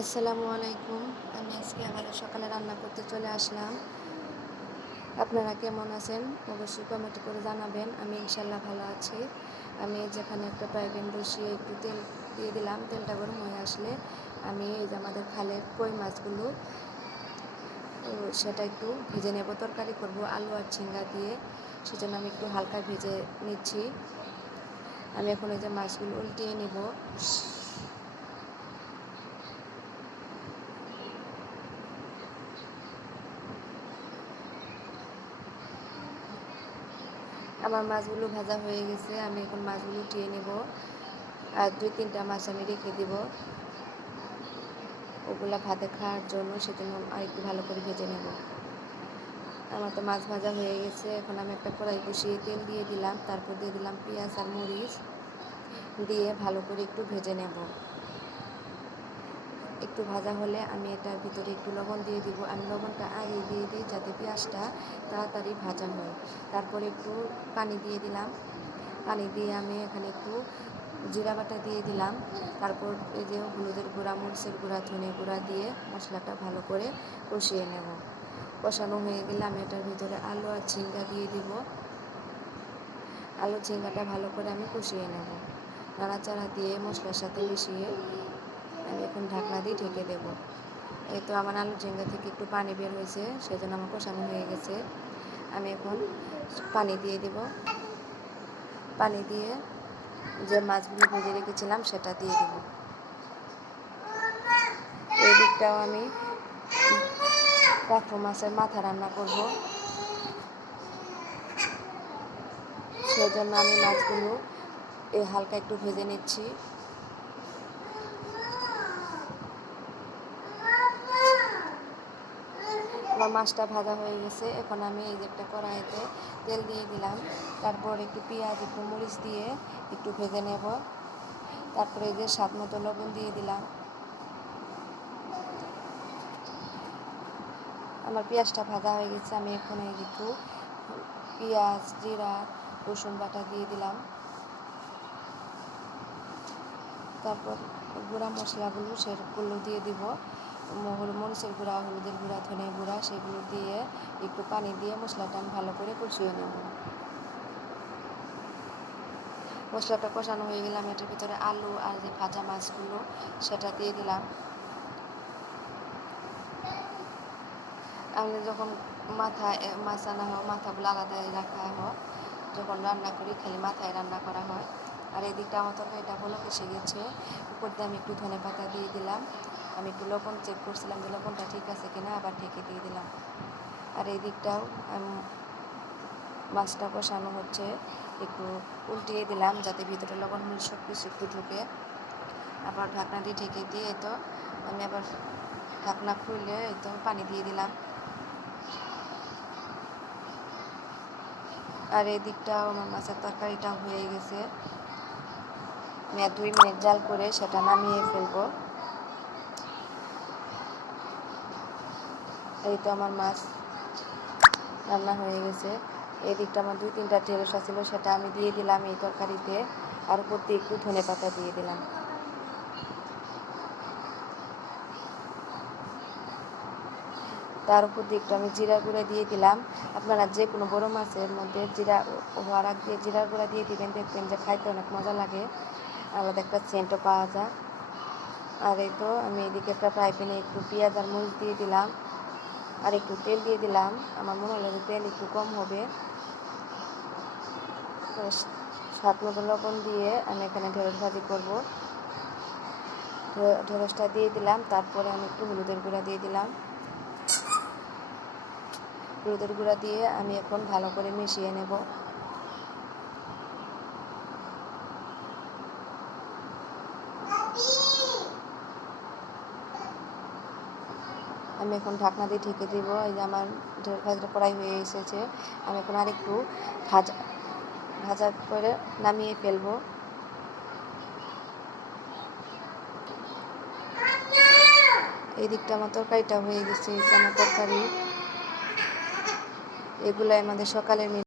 আসসালামু আলাইকুম। আমি আজকে আবারও সকালে রান্না করতে চলে আসলাম। আপনারা কেমন আছেন? অবশ্যই কমেন্ট করে জানাবেন। আমি ইনশাল্লাহ ভালো আছি। আমি যেখানে একটা ফ্রাই প্যান বসিয়ে একটু তেল দিয়ে দিলাম। তেলটা গরম হয়ে আসলে আমি এই যে আমাদের খালের কই মাছগুলো সেটা একটু ভেজে নেব। তরকারি করব আলু আর ঝিঙ্গা দিয়ে, সেজন্য আমি একটু হালকা ভেজে নিচ্ছি। আমি এখন এই যে মাছগুলো উল্টিয়ে নেব। আমার মাছগুলো ভাজা হয়ে গেছে। আমি এখন মাছগুলো উঠিয়ে নেব। আর 2-3টা মাছ আমি রেখে দেব ওগুলা ভাতে খাওয়ার জন্য, সেজন্য আর একটু ভালো করে ভেজে নেব। আমার তো মাছ ভাজা হয়ে গেছে। এখন আমি একটা কড়াই বসিয়ে তেল দিয়ে দিলাম, তারপর দিয়ে দিলাম পেঁয়াজ আর মরিচ দিয়ে ভালো করে একটু ভেজে নেব। একটু ভাজা হলে আমি এটার ভিতরে একটু লবণ দিয়ে দিব। আমি লবণটা আগে দিয়ে দিই যাতে পেঁয়াজটা তাড়াতাড়ি ভাজা হয়। তারপরে একটু পানি দিয়ে দিলাম। পানি দিয়ে আমি এখানে একটু জিরা বাটা দিয়ে দিলাম। তারপর এই যে হলুদের গুঁড়া, মরিচের গুঁড়া, ধনে গুঁড়া দিয়ে মশলাটা ভালো করে কষিয়ে নেব। কষানো হয়ে গেলে আমি এটার ভিতরে আলু আর ঝিঙ্গা দিয়ে দিব। আলু ঝিঙ্গাটা ভালো করে আমি কষিয়ে নেব। নাড়াচাড়া দিয়ে মশলার সাথে মিশিয়ে আমি এখন ঢাকনা দিয়ে ঢেকে দেব। এই তো আমার আলু ঝিঙ্গা থেকে একটু পানি বের হয়েছে, সেজন্য আমার কষানো হয়ে গেছে। আমি এখন পানি দিয়ে দেব। পানি দিয়ে যে মাছগুলো ভেজে রেখেছিলাম সেটা দিয়ে দেব। এই দিকটাও আমি কাতলা মাছের মাথা রান্না করব, সেজন্য আমি মাছগুলো হালকা একটু ভেজে নিচ্ছি। আমার মাছটা ভাজা হয়ে গেছে। এখন আমি এই যে একটা কড়াইতে তেল দিয়ে দিলাম। তারপর একটু পেঁয়াজ, একটু মরিচ দিয়ে একটু ভেজে নেব। তারপরে এই যে স্বাদ মতো লবণ দিয়ে দিলাম। আমার পেঁয়াজটা ভাজা হয়ে গেছে। আমি এখন এই একটু পেঁয়াজ, জিরা, রসুন বাটা দিয়ে দিলাম। তারপর গুঁড়া মশলাগুলো সেগুলো দিয়ে দিব। মরিচের গুঁড়া, হলুদের গুঁড়া, ধনে গুঁড়া, সেগুলো দিয়ে একটু পানি দিয়ে মশলাটা আমি ভালো করে কষিয়ে নেব। মশলাটা কষানো হয়ে গেলে আমি এটার ভিতরে আলু আর যে ভাজা মাছগুলো সেটা দিয়ে দিলাম। আমি যখন মাছ আনা হয়, মাথাগুলো আলাদাই রাখা হয়। যখন রান্না করি খালি মাথায় রান্না করা হয়। আর এই দিকটা আমার তরকারিটা বলক এসে গেছে। উপর দিয়ে আমি একটু ধনে পাতা দিয়ে দিলাম। আমি একটু লবণ চেক করছিলাম যে লবণটা ঠিক আছে কিনা, আবার ঢেকে দিয়ে দিলাম। আর এই দিকটাও মাছটা কষানো হচ্ছে, একটু উল্টিয়ে দিলাম যাতে ভিতরে লবণ মরিচ সব কিছু একটু ঢুকে। আবার ঢাকনা দিয়ে ঢেকে দিয়ে তো আমি আবার ঢাকনা খুলে তো পানি দিয়ে দিলাম। আর এই দিকটাও আমার মাছের তরকারিটা হয়ে গেছে। আমি 2 মিনিট জাল করে সেটা নামিয়ে ফেলবো। এই তো আমার মাছ রান্না হয়ে গেছে। এই দিকটা আমার 2-3টা ঢেঁড়স ছিল, সেটা আমি দিয়ে দিলাম এই তরকারিতে। আর উপর দিয়ে একটু ধনে পাতা দিয়ে দিলাম। তার উপর দিয়ে একটু আমি জিরা গুঁড়া দিয়ে দিলাম। আপনারা যে কোনো বড় মাছের মধ্যে জিরা হওয়ার আগ দিয়ে জিরার গুঁড়া দিয়ে দিবেন, দেখবেন যে খাইতে অনেক মজা লাগে, আলাদা একটা সেন্টও পাওয়া যায়। আর এই তো আমি এদিকে একটা ফ্রাই প্যানে একটু পেঁয়াজ আর মরিচ দিয়ে দিলাম, আর একটু তেল দিয়ে দিলাম। আমার মনে হলো যে তেল একটু কম হবে। স্বাদ মতো লবণ দিয়ে আমি এখানে ঢেঁড়স ভাজি করবো। ঢেঁড়সটা দিয়ে দিলাম। তারপরে আমি একটু হলুদের গুঁড়া দিয়ে দিলাম। হলুদের গুঁড়া দিয়ে আমি এখন ভালো করে মিশিয়ে নেব। আমি এখন ঢাকনা দিয়ে ঢেকে দিব। এই যে আমার ঢেঁড়স ভাজাটা কড়াই হয়ে এসেছে। আমি এখন আরেকটু ভাজা করে নামিয়ে ফেলবো। এই দিকটা আমার তরকারিটা হয়ে গেছে। এই যে আমার তরকারি, এগুলো আমাদের সকালের